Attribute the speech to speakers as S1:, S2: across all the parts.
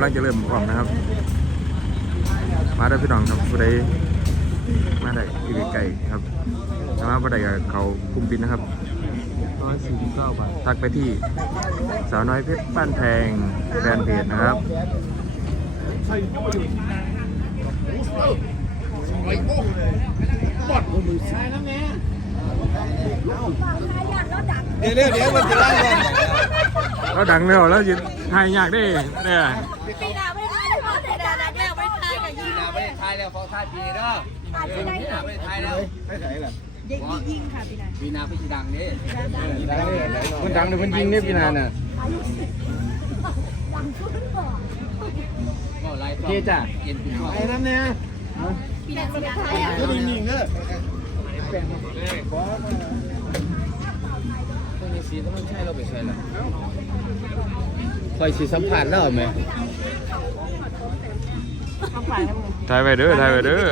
S1: ำลังจะเริ่มพร้อมนะครับ มาได้อพี่น้องครับผู้ใดมาได้ที่ไกลๆครับถ้ามาผู้ใดก็เขาคุมปินนะครับ
S2: ร้อยสี่สิบเก้าบาท
S1: ทักไปที่สาวน้อยเพชรบ้านแพงแฟนเพจนะครับ
S2: เดี๋ยวเดี๋ยวเดี๋ยวมันจะไล่ก่อน
S1: เราดังแล้วแล้วจะทายยากได้เนี่ย
S3: ปีนาไม่ได้เพราะแต่ดาราแก้วไม่ทายกับยิง
S4: นาไม่ทายแล้วฟองทายปีเด้อ
S3: อา
S4: ปีนาไม่ทายแล้ว
S2: ไม่ไหนล่ะ
S3: ยิงยิงค่ะปีนา
S4: ปีนาพี่ดังนี่
S1: มันดังเลยมันยิงเนี่ยพี่นาน่ะ
S4: ก็ไล่
S1: โอเคจ้ะ
S4: เย็นปีน
S2: ไอ้นั่นเนี่ย
S3: ปีนาไม่ทายอะ
S2: ก็นิ่งๆเด้อ
S4: พวกนี้สีต้องใช่เราไปใช่แล้วคอยสีสัมผัสแล้วไหม
S1: ทายไปเด้อทายไปเด้อ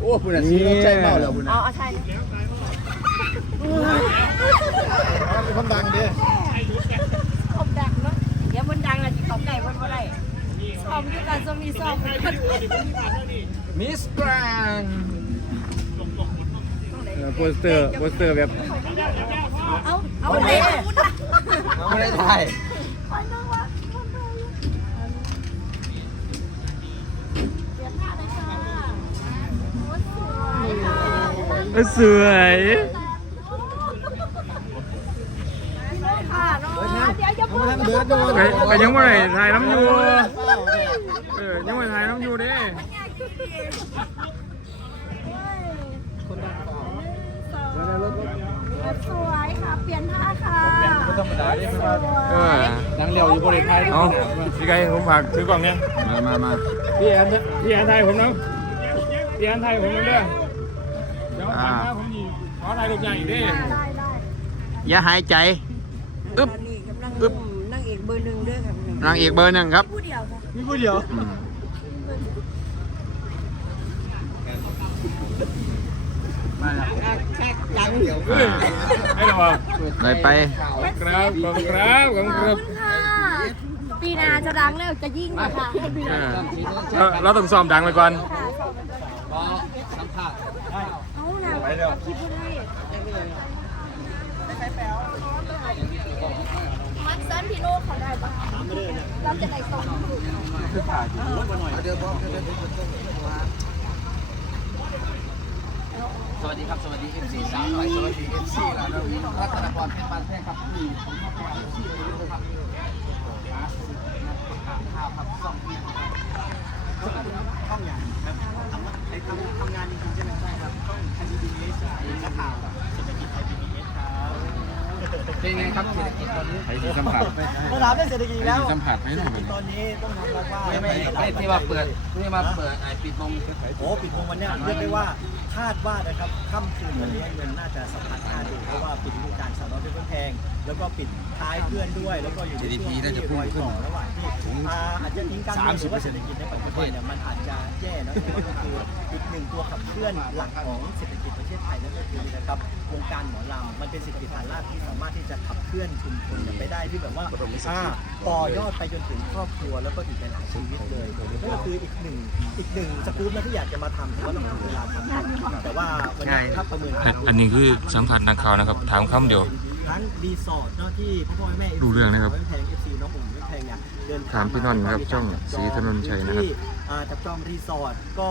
S4: โอ้คุณอะสีต้องใช่เมาแล้วคุณ
S3: อ๋อใช่
S2: เป็นคนดังเด้อ
S3: ขอบดังเนาะเดี๋ยวมันดังอะที่เขาไก่มันว่าไรซ้อมคือการซ้อมมีซ้อม
S4: มิสแกรน
S1: โปสเตอร์โปสเตอร์แบบ
S3: เอาเอาเลย
S4: ไม่ได้ทาย
S1: สวย
S3: ค่าะเดี๋ยวจะพูด
S2: ทางเดือดดู
S1: ไปยังไม่ถ่ายน้ำอยู่เออยังไม่ถ่ายน้ำอยู่เด้
S3: สวยค่ะ เปลี่ยนท่าค่ะ
S2: ธรรมดาเนี่ยไม่ว่า
S1: เออ
S2: ดังเร็วอยู่บริไทย
S1: เอาพี่ไก่ผมฝากถือกล่องเนี้ย
S4: มามามา
S1: พี่แอนพี่แอนไทยผมนะพี่แอนไทยผมนะเด้อเดี๋ยวถ่ายมาผมยิงขอถ่ายรูปใหญ่อีกเด้
S3: ได้ได้
S1: อย่าหายใจอึ๊บ
S3: นี่กำลังนุ่มนั่งเอกเบอร์หนึ่งด้วยค่ะ
S1: นางเอกเบอร์หนึ่งครับ
S3: ผู้เดียวค่ะ
S2: มีผู้เดียว
S1: อืม
S4: มาแล้วแค่ยังเดียว
S1: อ่า ให้เราเอาไปไป
S4: ครับ
S1: ขอบคุณครับขอบคุณค
S3: ข
S1: รั
S3: อบบคุณค่ะปีหนาจะดังแล้วจะยิ่งเลยค่ะ
S1: เออเราต้องซ้อมดังไปก่อน
S3: ค่ะ
S4: ก็สัมผัส
S3: เอาหนาคิดผู้ได้มัดเส้นพี่โน่เขาได้ปะเราจะได้ตรงถูก
S4: เดี๋ยวบอก สวัสดีครับ สวัสดี FC สาวหน่อยสวัสดี FC ลาดวินรัตนพรเพชรปานแท่งครับพี่ครับข้าวครับซ่องพี่
S2: ห้องอย่างครับทำไอ้ทำทำงานจริงๆใช่ไหมใช่ครับต้องไอซีดีเอสนักข่าวเศรษฐกิจไทยพีบีเอสครับ
S4: เป็นไงครับเศรษฐกิจตอนนี้
S1: ไอ้ที่สัมผัส
S2: เราถามเรื่องเศรษฐกิจแล้ว
S1: สัมผัสให้หน่อย
S2: ตอนนี้ต้องยอมรับว่า
S4: ไม่ไม่ไม่ที่ว่าเปิดที่ว่าเปิดไอ้ปิดวง
S2: โอ้ปิดวงวันเนี้ยเรียกได้ว่า คาดว่านะครับค่ำคืนวันนี้เงินน่าจะสะพัดหน้าดูเพราะว่าปิดฤดูกาลสาวน้อยเพชรแพงแล้วก็ปิดท้ายเพื่อนด้วย แล้วก็อยู่ในช่วงที่รอยต่อระหว่างที่อ่าอาจจะทิ้งการเมืองหรือว่าเศรษฐกิจในประเทศเนี่ยมันอาจจะแย่นะแต่ว่าก็คืออีกหนึ่งตัวขับเคลื่อนหลักของเศรษฐกิจ ประเทศไทยนั่นก็คือนะครับวงการหมอลำมันเป็นเศรษฐกิจฐานรากที่สามารถที่จะขับเคลื่อนชุมชนไปได้ที่แบบว่าอ่าต่อยอดไปจนถึงครอบครัวแล้วก็อีกหลายๆชีวิตเลยนั่นก็คืออีกหนึ่งอีกหนึ่งสกู๊ปนะที่อยากจะมาทำแต่ว่าต้องหาเวลาทำแต่ว่าวันนี้ถ้าประเมินภาพวม
S1: อันนี้คือสัมผัสนักข่าวนะครับ ถามคำเดียว
S2: ทั้งรีสอร์ทเนาะที่พ่อพ่อแม่
S1: ดูเรื่องนะครับ
S2: แพงเอฟซีน้องผมไม่แพงเนี่ยเดินทง
S1: ถามพี่นนท์ครับช่องศรีถนนชัยนะครับ
S2: ที่อ่าจับจองรีสอร์ทก็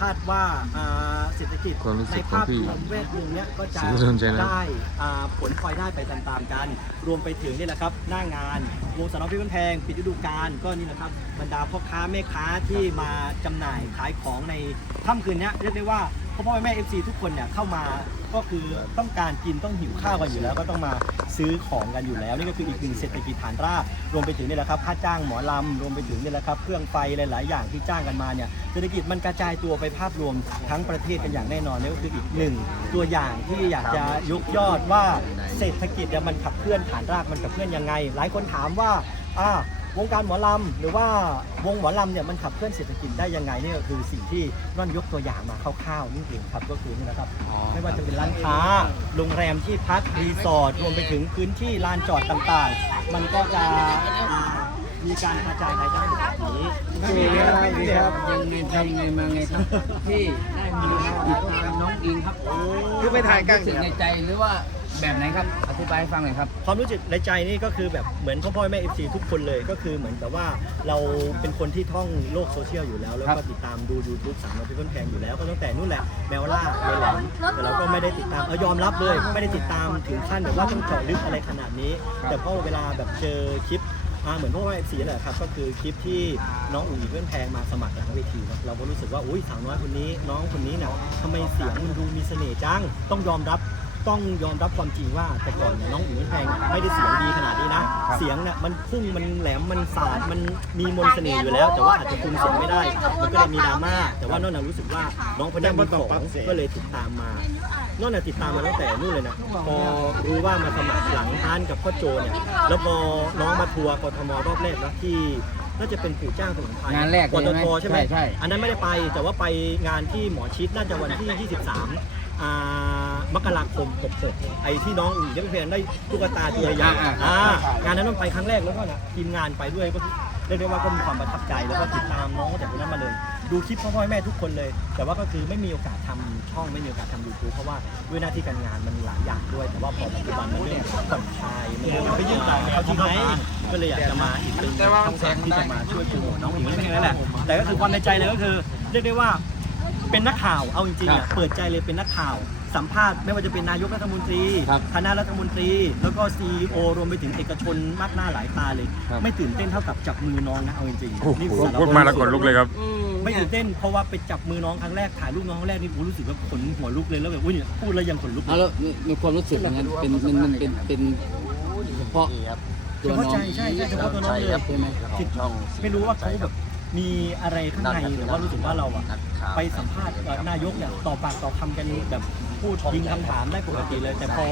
S2: คาดว่าอ่าเศรษฐกิจ
S1: ความรู้สึ
S2: ใน
S1: กของ
S2: ภาพ
S1: พี่
S2: รวมแวดวงเนี้ยก็จะ
S1: ศรีถนนชัยนะครับ
S2: ได้อ่าผลพลอยได้ไปตามๆกัน รวมไปถึงนี่แหละครับ หน้างานวงสนองพี่แพงปิดฤดูกาลก็นี่แหละครับบรรดาพ่อค้าแม่ค้าที่มาจำหน่ายขายของในค่ำคืนเนี้ยเรียกได้ว่า พ่อพ่อแม่เอฟซีทุกคนเนี่ยเข้ามาก็คือต้องการกินต้องหิวข้าวกันอยู่แล้ว ก็ต้องมาซื้อของกันอยู่แล้ว นี่ก็คืออีกหนึ่งเศรษฐกิจฐานรากรวมไปถึงนี่แหละครับค่าจ้างหมอลำรวมไปถึงนี่แหละครับเครื่องไฟหลาย ๆ อย่างที่จ้างกันมาเนี่ยเศรษฐกิจมันกระจายตัวไปภาพรวมทั้งประเทศกันอย่างแน่นอนนี่ก็คืออีกหนึ่งตัวอย่างที่อยากจะยกยอดว่าเศรษฐกิจเนี่ยมันขับเคลื่อนฐานรากมันขับเคลื่อนยังไง หลายคนถามว่าอ่า วงการหมอลำหรือว่าวงหมอลำเนี่ยมันขับเคลื่อนเศรษฐกิจได้ยังไงนี่ก็คือสิ่งที่น่อนยกตัวอย่างมาคร่าวๆนี่เองครับก็คือนี่นะครับ ไม่ว่าจะเป็นร้านค้าโรงแรมที่พักรีสอร์ทรวมไปถึงพื้นที่ลานจอดต่างๆ มันก็จะมีมีการกระจายรายได้แบบนี้
S4: ยังไงทำไงมาไงครับที่ได้มีติดตามน้องอิงครับ
S5: คือไปถ่ายกัน
S4: รู้สึกในใจหรือว่า แบบไหนครับอธิบายให้ฟังหน่อยครับ
S2: ความรู้สึกในใจนี่ก็คือแบบเหมือนพ่อพ่อแม่เอฟซีทุกคนเลยก็คือเหมือนกับว่าเราเป็นคนที่ท่องโลกโซเชียลอยู่แล้ว แล้ว
S4: ครั
S2: ก็
S4: บ
S2: ติดตามดู YouTube สามร้อยพิเแพงอยู่แล้วก็ตั้งแต่นู่นแหละแมวล่าแมวหลอนแต่เราก็ไม่ได้ติดตามเอายอมรับเลย ไม่ได้ติดตามถึงขั้นแบบว่าต้องเจาะลึกอะไรขนาดนี้แต่พอเวลาแบบเจอคลิปอ่าเหมือนพ่อพ่อเอฟซีแหละครับก็คือคลิปที่น้องอุ๋ยเพื่อนแพงมาสมัครหลังเวทีครับเราก็รู้สึกว่าอุ้ยสาวน้อยคนนี้น้องคนนี้เนี่ยทำไมเสียงมันดูมีเสน่ห์จังต้องยอมรับ ต้องยอมรับความจริงว่าแต่ก่อนเนี่ยน้องอุ๋ยแพงเนี่ยไม่ได้เสียงดีขนาดนี้นะ เสียงเนี่ยมันพุ่งมันแหลมมันสาดมันมีมนต์เสน่ห์อยู่แล้ว แต่ว่าอาจจะคุมเสียงไม่ได้ มันก็เลยมีดราม่าแต่ว่านอกนั้นรู้สึกว่าน้องคนนี้มีของก็เลยติดตามมานอกนั้นติดตามมาตั้งแต่นู่นเลยนะพอรู้ว่ามาสมัครหลังทานกับพ่อโจเนี่ยแล้วพอน้องมาทัวร์กทมรอบแรกนะที่น่าจะเป็นปู่เจ้าสมุนไพรงา
S4: นแรก
S2: ป
S4: เลย
S2: ต
S4: ใช่ไหม
S2: ทใช่ไหม
S4: ใช่ใช่
S2: อันนั้นไม่ได้ไปแต่ว่าไปงานที่หมอชิดน่าจะวันที่ 23 อ่ามกราคม66ไอ้ที่น้องอุ่นยังเพลงได้ตุ๊กตาตัวใหญ่
S4: อ่า
S2: อ่างานนั้นมันไปครั้งแรกแล้วก็นะทีมงานไปด้วยก็เรียกได้ว่าก็มีความประทับใจแล้วก็ติดตามน้องตั้งแต่วันนั้นมาเลย ดูคลิปพ่อพ่อแม่ทุกคนเลย แต่ว่าก็คือไม่มีโอกาสทำช่องไม่มีโอกาสทำยูทูบเพราะว่าด้วยหน้าที่การงานมันหลายอย่างด้วย แต่ว่าพอปัจจุบันมันเรื่องผ่อนคลายมันเรื่องไปยื่นต่างเขาที่ไหนก็เลยอยากจะมาอีกเป็นช่องทางที่จะมาช่วยโปรโมทน้องหญิงเรื่องนี้แหละแต่ก็คือความในใจเลยก็คือ เรียกได้ว่า เป็นนักข่าวเอาจริงๆอะเปิดใจเลยเป็นนักข่าว สัมภาษณ์ไม่ว่าจะเป็นนายกรัฐมนตรี
S4: ครับ
S2: คณะรัฐมนตรี แล้วก็ซีอรวมไปถึงเอกชนมากหน้าหลายตาเลย
S4: ครับ
S2: ไม่ตื่นเต้นเท่ากับจับมือน้องนะเอาจริง
S1: โอ้โห
S2: นี่สาร
S1: พูดมาแล้วขนลุกเลยครับ
S2: ไม่ตื่นเต้นเพราะว่าไปจับมือน้องครั้งแรกถ่ายรูปน้องครั้งแรกนี่ผมรู้สึกว่าขนหัวลุกเลยแล้วแบบอุ้ยเนี่ยพูดแล้วยังขนลุก
S4: เอาแล้วมีมีความรู้สึกอย่างนั้นเป็นมันมันเป็นเป็นเฉพาะ
S2: เฉ
S4: ตัว
S2: พาะ
S4: น้อ
S2: ใจ
S4: ง
S2: ใช่ใช่เฉพาะตัวน้องเลย
S4: ใช่ไหม
S2: คิดไม่รู้ว่าเขาแบบ มีอะไรข้างในหรือว่ารู้สึกว่าเราอะไปสัมภาษณ์เอ่อนายกเนี่ยต่อปากต่อคำกันแบบพูดยิงคำถามได้ปกติเลย แต่พอ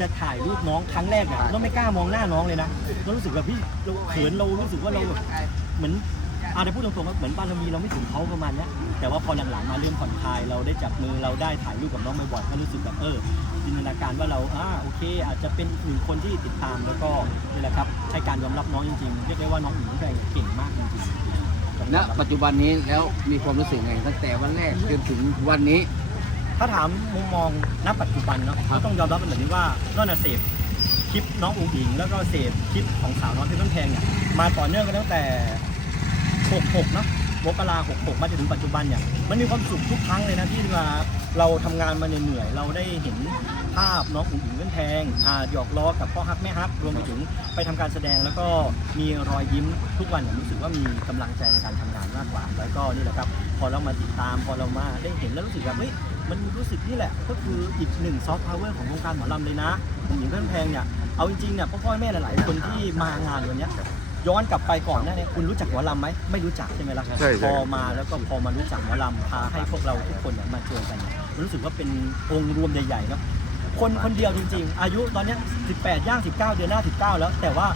S2: จะถ่ายรูปน้องครั้งแรกเนี่ยเราไม่กล้ามองหน้าน้องเลยนะเรารู้สึกแบบพี่เราเขินเรารู้สึกว่าเราแบบเหมือนอาจจะพูดตรงๆว่าเหมือนบารมีเราไม่ถึงเขาประมาณเนี้ยแต่ว่าพอหลังๆมาเริ่มผ่อนคลายเราได้จับมือเราได้ถ่ายรูปกับน้องบ่อยๆก็รู้สึกแบบเออจินตนาการว่าเราอ่าโอเค อาจจะเป็นอีกหนึ่งคนที่ติดตามแล้วก็นี่แหละครับให้การยอมรับน้องจริงๆเรียกได้ว่าน้องหญิงแกร่งเก่งมากจริงๆ
S4: ณปัจจุบันนี้แล้วมีความรู้สึกไงตั้งแต่วันแรกจนถึงวันนี้
S2: ถ้าถามมุมมองณปัจจุบันเนาะก็ต้องยอมรับเป็นแบบนี้ว่านอกจากเสพคลิปน้องอุ๋งอิง แล้วก็เสพคลิปของสาวน้อยเพชรบ้านแพงเนี่ยมาต่อเนื่องกันตั้งแต่ 66 เนาะ มกรา66มาจนถึงปัจจุบันเนี่ยมันมีความสุขทุกครั้งเลยนะที่เวลาเราทำงานมาเหนื่อยเราได้เห็นภาพน้องอุ๋งอิงเพื่นแพงอ่าหยอกล้อกับพ่อฮักแม่ฮักรวมไปถึงไปทำการแสดงแล้วก็มีรอยยิ้มทุกวันเนี่ยรู้สึกว่ามีกำลังใจในการทำงานมากกว่า แล้วก็นี่แหละครับพอเรามาติดตามพอเรามาได้เห็นแล้วรู้สึกแบบเฮ้ยมันรู้สึกนี่แหละ ก็คืออีกหนึ่งซอฟต์พาวเวอร์ของวงการหมอลำเลยนะผมหญิงเพื่นแพงเนี่ยเอาจริงๆเนี่ยพ่อพ่อแม่หลาย ๆ คนที่มางานวันนี้ ยย้อนกลับไปก่อนหน้าเนี้คุณรู้จักหมอลำไหมไม่รู้จักใช่ไหมล่ะ
S1: ใช่ใช่
S2: พอมาแล้วก็พอมารู้จักหมอลำพาให้พวกเราทุกคนเนี่ยมาเจอกันเนี่ยมันรู้สึกว่าเป็นองค์รวมใหญ่ๆเนาะคนคนเดียวจริง ๆ อายุตอนเนี้ย18ย่าง19 เดือนหน้า19 แล้ว แต่ว่า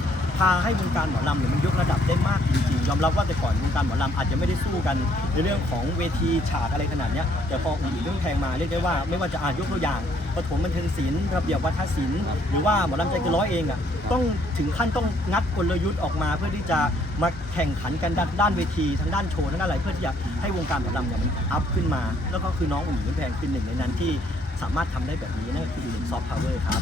S2: พาให้วงการหมอลำเนี่ยมันยกระดับได้มากจริงๆยอมรับว่าแต่ก่อนวงการหมอลำอาจจะไม่ได้สู้กันในเรื่องของเวทีฉากอะไรขนาดเนี้ยแต่พออุ่นเรื่องแพงมาเรียกได้ว่าไม่ว่าจะอ่านยกตัวอย่างปฐมบันเทิงศิลป์ระเบียบวัฒนศิลป์หรือว่าหมอลำใจเกินร้อยเองอะต้องถึงขั้นต้องงัดกลยุทธ์ออกมา เพื่อที่จะมาแข่งขันกันด้านด้านเวทีทั้งด้านโชว์ทั้งด้านอะไรเพื่อที่จะให้วงการหมอลำเนี่ยมันอัพขึ้นมา แล้วก็คือน้องอุ่นเรื่องแพงคือหนึ่งในนั้นที่สามารถทำได้แบบนี้นั่นก็คือซอฟต์พาวเวอร์ครับ